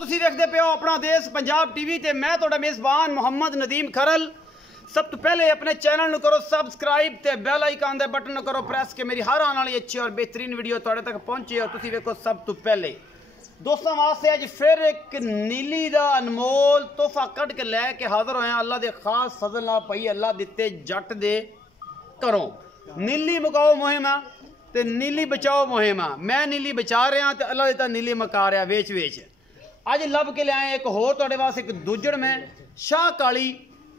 तुसी देखते पे हो अपना देश पंजाब टीवी ते मैं तुहाडा मेज़बान मुहम्मद नदीम खरल। सब तो पहले अपने चैनल करो सबसक्राइब ते बेल आइकन दे बटन करो प्रेस के मेरी हर आने वाली अच्छी और बेहतरीन वीडियो तुहाडे तक पहुंचे और तुसी देखो सब तो पहले। दोस्तों वास्ते अज फिर एक नीली दा अनमोल तोहफा कट के लैके हाजिर होए अल्लाह दे खास फजल नाल पई अल्लाह दिते जट दे घरों नीली मुकाओ मुहिम ते नीली बचाओ मुहिम। मैं नीली बचा रहा तो अल्लाह दिता नीली मका रहा वेच वेच। अज लब के लिया एक होर तुहाडे वास्ते एक दूजड़ में शाह काली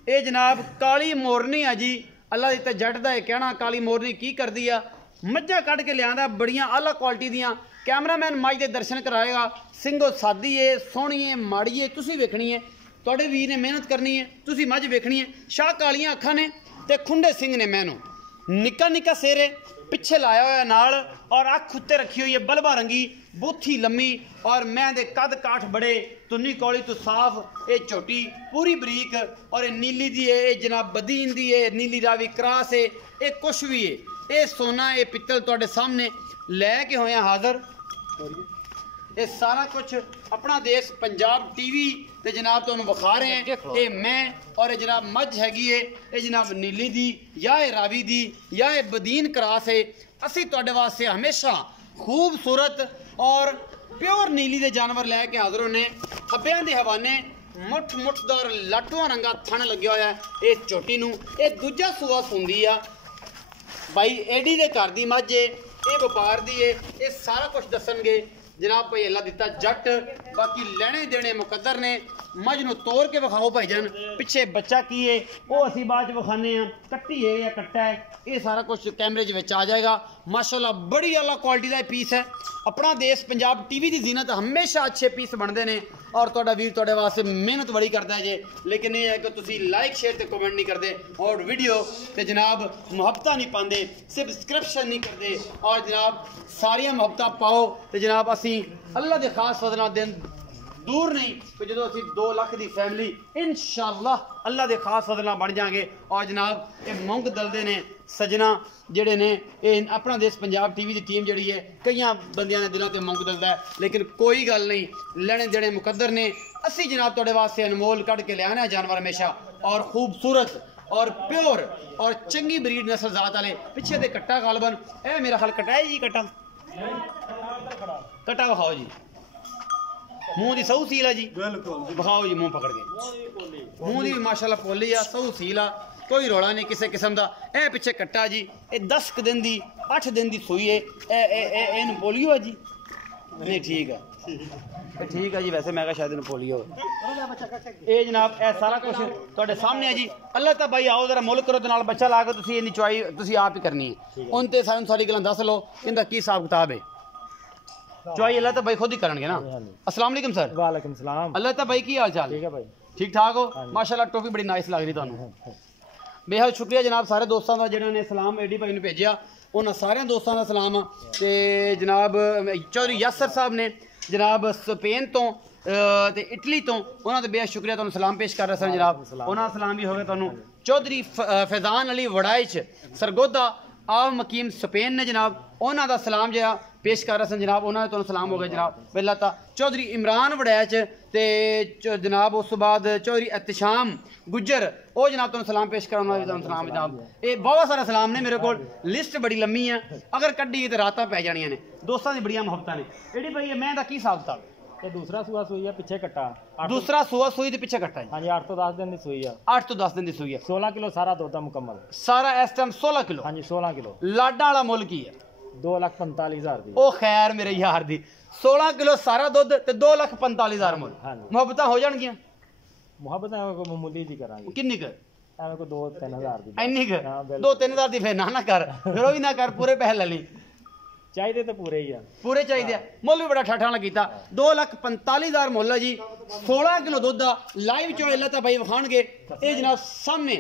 ये जनाब काली मोरनी है जी। अल्लाह दिता जट दा कहना काली मोरनी की करदी आ मज्झां कढ के लिया बड़ियां आला क्वालिटी दियां। कैमरामैन मज के दर्शन कराएगा। सिंगो सादी है सोहनी है माड़ी है तुसी वेखनी है तुहाडे वीर ने मेहनत करनी है तुसी मझ वेखनी है। शाह कालियां अखां ने ते खुंडे सिंह ने मैनू निक्का निक्का सिर है पिछे लाया हुआ नाल और अख उत्ते रखी हुई है बलबा रंगी बूथी लम्मी और मैं दे कद काठ बड़े तुन्नी कौली तो साफ ये झोटी पूरी बरीक और ये नीली दी है ये जनाब बदीन दी है नीली रावी क्रास है ये कुछ भी है ये सोना ये पित्तल तुहाडे सामने लैके होए हाजिर। ये सारा कुछ अपना देश पंजाब टीवी ते जनाब तुहानू विखा रहे हैं। ये मैं और ये जनाब मझ हैगी है ये जनाब नीली दी या ये रावी दी या ये बदीन क्रास है। असी तुहाडे वास्ते हमेशा खूबसूरत और प्योर नीली दे जानवर लैके हाजिर होने। खब्बियां दे हवाने मुठ मुठदार लाटुआ रंगा थन लग्या होया है इस झोटी नू। ये दूजा सूआ सुंदी आ भाई एडी दे घर दी मझ है ये व्यापार दी है ये सारा कुछ दसणगे जनाब भाई अल्लाह दिता जट। बाकी लेने देने मुकद्दर ने मझ नू तोड़ के विखाओ भाईजान पिछे बच्चा की है वो असी बाद विखाने कट्टी है या कट्टा है ये सारा कुछ कैमरे आ जाएगा। माशाल्लाह बड़ी आला क्वालिटी का पीस है। अपना देश पंजाब टीवी की जीनत हमेशा अच्छे पीस बनते हैं और तुहाडा वीर तुहाडे वास्ते मेहनत बड़ी करता है जे लेकिन ये है कि तुसी लाइक शेयर ते कमेंट नहीं करते और वीडियो ते जनाब मुहब्बत नहीं पाते सब्सक्रिप्शन नहीं करते और जनाब सारिया मुहब्बत पाओ तो जनाब असी अल्लाह के खास फजल दिन दूर नहीं तो जो असी 2 लाख की फैमिली इंशाअल्लाह अल्लाह के खास फजल बन जाएंगे। और जनाब ये मुंग दलदे ने सजना जेडे ने ये अपना देश पंजाब टीवी की टीम जी है कई बंदियां ने दिलों से मुंग दलदा है लेकिन कोई गल नहीं लेने देने मुकद्दर ने। असी जनाब तुहाडे वास्ते अनमोल कढ़ के लिया जानवर हमेशा और खूबसूरत और प्योर और चंगी ब्रीड नस्ल जात वाले पिछे दे कट्टा गालबन ए मेरा ख्याल कटा है जी कट्टा कट्टा विखाओ जी मुंह की सहू सील है जी विखाओ जी मुंह पकड़ के मुंह की माशाल्लाह पोली आ सहू सील आ कोई रौला नहीं किसी किस्म का। ए पिछे कट्टा जी ये 10 दिन की 8 दिन की सूई है इन पोलियो है जी नहीं ठीक है जी वैसे मैं शायद इन पोलियो ये जनाब ए सारा कुछ तुहाडे सामने है जी। अल्लाह ता भाई आओ जरा मुल करो तो नाल बच्चा ला के तुसी इन्नी चुआई तुसी आप ही करनी है उन ते सारी गल्लां दस लो इनका की हिसाब किताब है। चुआई अल्लाह ता भाई खुद ही करनगे ना। अस्सलाम वालेकुम सर। वालेकुम सलाम। अल्लाह ता भाई की हाल चाल ठीक है भाई ठीक ठाक हो माशाल्लाह टोपी बड़ी नाइस लग रही तुहानू बेहद शुक्रिया जनाब सारे दोस्तों का जिन्होंने सलाम एडी भाई ने भेजा उन्होंने सारे दोस्तों का सलाम ते जनाब चौधरी यासर साहब ने जनाब स्पेन तो इटली तो उन्होंने बेहद शुक्रिया तुहानू सलाम पेश कर रहे सर जनाब उन्होंने सलाम भी होगा तुहानू। चौधरी फैजान अली वड़ाइच सरगोदा आव मकीम स्पेन ने जनाब उन्हों का सलाम जो पेश कर रहे सन जनाब उन्होंने तुहानू सलाम हो गया जनाब पहला तो चौधरी इमरान वड़ैच ते जनाब उस बाद चौधरी एहतशाम गुज्जर वो जनाब तुहानू सलाम पेश कर सलाम जनाब ये बहुत सारा सलाम ने मेरे को लिस्ट बड़ी लम्मी है अगर कड्डी तो रातां पै जानियां ने दोस्तों की बड़ियां मुहब्बतां ने। एडी भाई मैं की हिसाब किताब ये दूसरा सूआ सुई है पिछे कट्टा दूसरा सूआ सुई के पिछे कट्टा हाँ जी 8 तो 10 दिन की सुई है 8 तो 10 दिन की सुई है 16 किलो सारा दुध मुकम्मल सारा इस टाइम 16 किलो हाँ जी 16 किलो लाडा वाला मुल की है 2,45,000 दी। ओ खैर मेरे यार दी 16 किलो सारा दुध ते 2,45,000 मुल मुहब्बतां हो जाणगियां मुहब्बतां मामूली जी करांगे किन्नी क एवें को 2-3,000 दी इन्नी क 2-3,000 दी फिर ना कर फिर वो भी ना कर पूरे पैसे ले ली चाहिए तो पूरे ही है पूरे चाहिए मुल भी बड़ा ठाठा कीता 2,45,000 मुल है जी 16 किलो दुध लाइव चो अल्लाह भाई विखाणगे ये जनाब सामने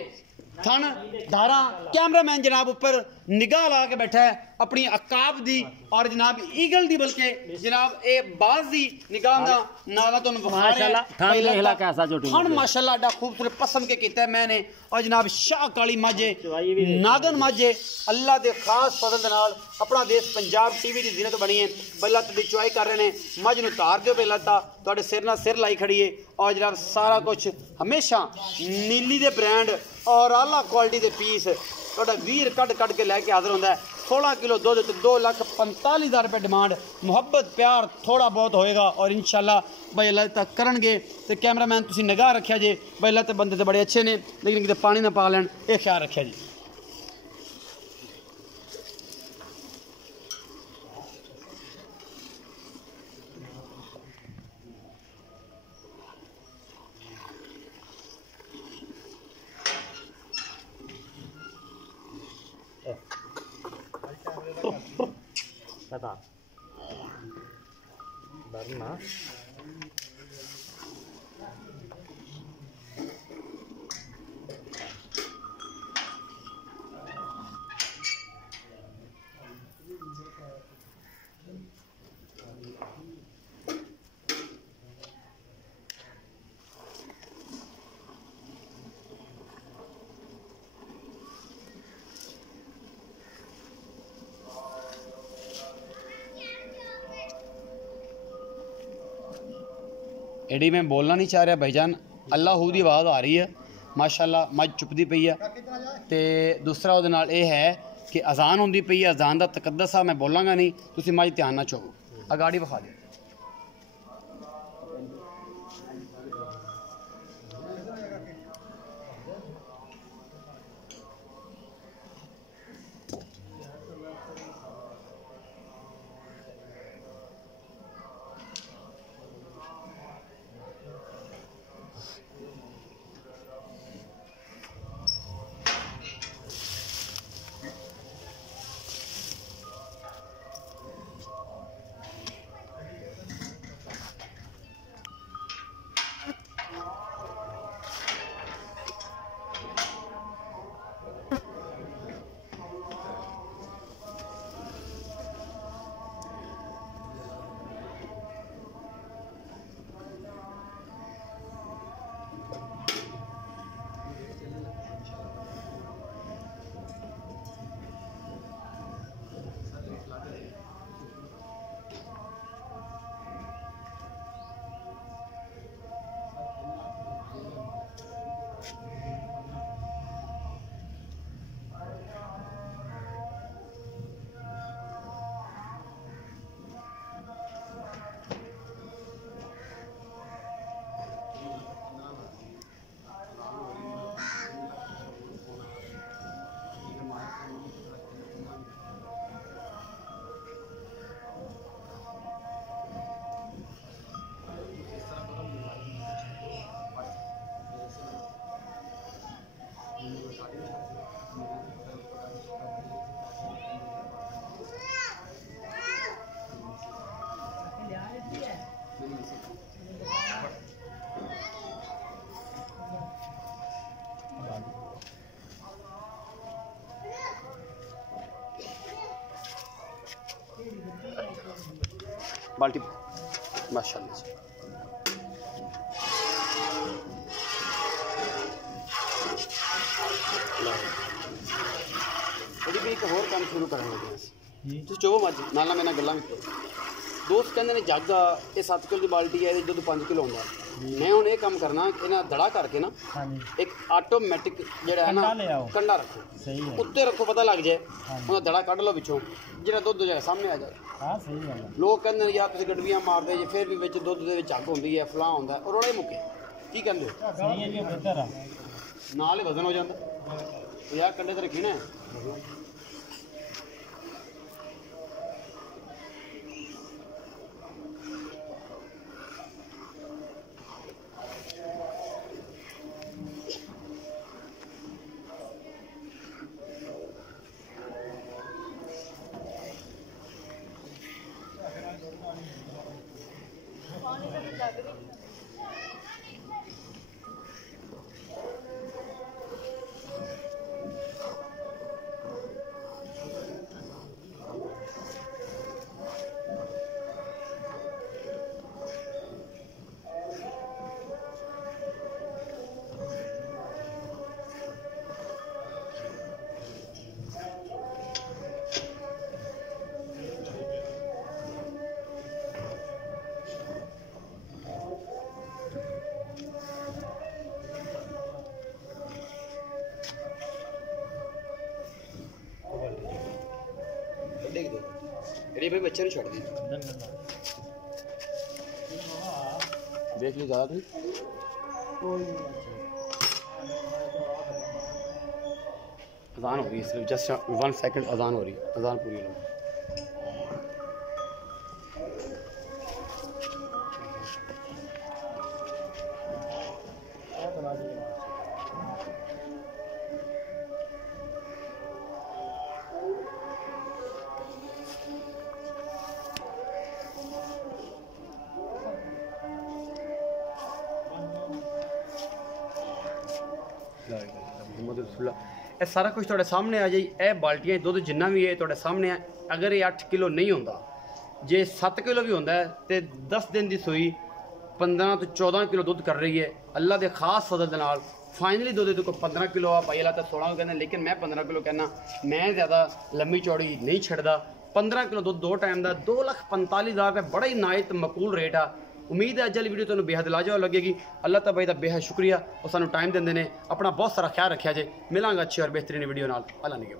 थन धारा कैमरामैन जनाब ऊपर निगाह ला के बैठा है अपनी अकाब दी और जनाब ईगल दी, बल्कि जनाब ए बाज दी निगाह दा नाला तो माशाल्लाह थान देख ला कैसा जो थान माशाल्लाह दा खूबसूरत पसंद के कीता है मैंने। और जनाब शाह काली माजे नागन माजे अल्लाह दे खास फजल दे नाल अपना देश पंजाब टीवी दी जिन्नत बनी है। पहला तो चुआई कर रहे हैं, मझ नूं तार दिओ पहला तुहाडे सिर नाल सिर लाई खड़ी है। और जनाब सारा कुछ हमेशा नीली दे ब्रांड और आला क्वालिटी दे पीस थोड़ा वीर कट के लैके हाजिर होंदा है। 16 किलो दुध तो 2,45,000 रुपये डिमांड। मुहब्बत प्यार थोड़ा बहुत होएगा और इंशाल्लाह भाई अल्लाह तक करनगे। तो कैमरामैन तुसी निगाह रखिया जे भाई अल्लाह ते बंदे तो बड़े अच्छे ने, लेकिन किते पानी ना पा लैन, ये ख्याल रखिया जी। पता डरना एडी मैं बोलना नहीं चाह रहा भाईजान, अल्लाह हू दी आवाज़ आ रही है माशाल्लाह, मझ चुपदी पई है। तो दूसरा वो नाल ये है कि अजान होंदी पई है, अजान दा तकद्दस आ, मैं बोलांगा नहीं, तुसी मझ ध्यान ना चाहो। अगाड़ी विखा दे। बाल्टी माशाल्लाह जी। भी एक होर काम शुरू करन लगे तुसीं चोवो मज नाला मेरे गल्लां भी करो। दोस्त कहते ने जग ये 7 किलो की बाल्टी है, ये दुध 5 किलो होंदा। मैं हुण ये काम करना इन्हां दड़ा करके ना एक ऑटोमैटिक जिहड़ा है ना कंडा रखो, उत्ते रखो, पता लग जाए उन्हां दड़ा कढ लो पिछों, जिहड़ा दुध जो सामने आ जाए। हाँ सही है। लोग कहते हैं यार तुसीं गडवियां मारदे जे, फिर भी विच दुध दे विच झग होंदी है, फलां होंदा है, और रोड़े मुक्के की कहंदे हो? सही है जी, बेहतर है नाल ही वजन हो जांदा। यार कंडे ते रखी ना मेरे भाई बच्चे नहीं छोड़ दी देख ली ज़्यादा थी अजान हो रही है सिर्फ जस्ट 1 सेकंड अजान हो रही है अजान पूरी हो ਇਹ ਸਾਰਾ ਕੁਝ ਤੁਹਾਡੇ ਸਾਹਮਣੇ ਆ ਜਾਈ ਇਹ ਬਾਲਟੀਆਂ ਦੁੱਧ ਜਿੰਨਾ ਵੀ ਹੈ ਤੁਹਾਡੇ ਸਾਹਮਣੇ ਆ ਅਗਰ ਇਹ 8 ਕਿਲੋ ਨਹੀਂ ਹੁੰਦਾ ਜੇ 7 ਕਿਲੋ ਵੀ ਹੁੰਦਾ ਤੇ 10 ਦਿਨ ਦੀ ਸੂਈ 15 ਤੋਂ 14 ਕਿਲੋ ਦੁੱਧ ਕਰ ਰਹੀ ਹੈ ਅੱਲਾ ਦੇ ਖਾਸ ਫਜ਼ਲ ਦੇ ਨਾਲ फाइनली दुध देखो 15 किलो आ भाई अल्लाह तो 16 कहना लेकिन मैं 15 किलो कहना मैं ज़्यादा लंबी चौड़ी नहीं छड़दा 15 किलो दुध 2 टाइम का 2,45,000 रुपये बड़ा ही नायत मकबूल रेट आ उम्मीद है अज वाली वीडियो तुहानू बेहद लाजवाब लगेगी अल्लाह ताला भाई का बेहद शुक्रिया और सानू टाइम देंदे ने अपना बहुत सारा ख्याल रखा जे मिलांगा अच्छी और बेहतरीन वीडियो नाल अल्लाह ने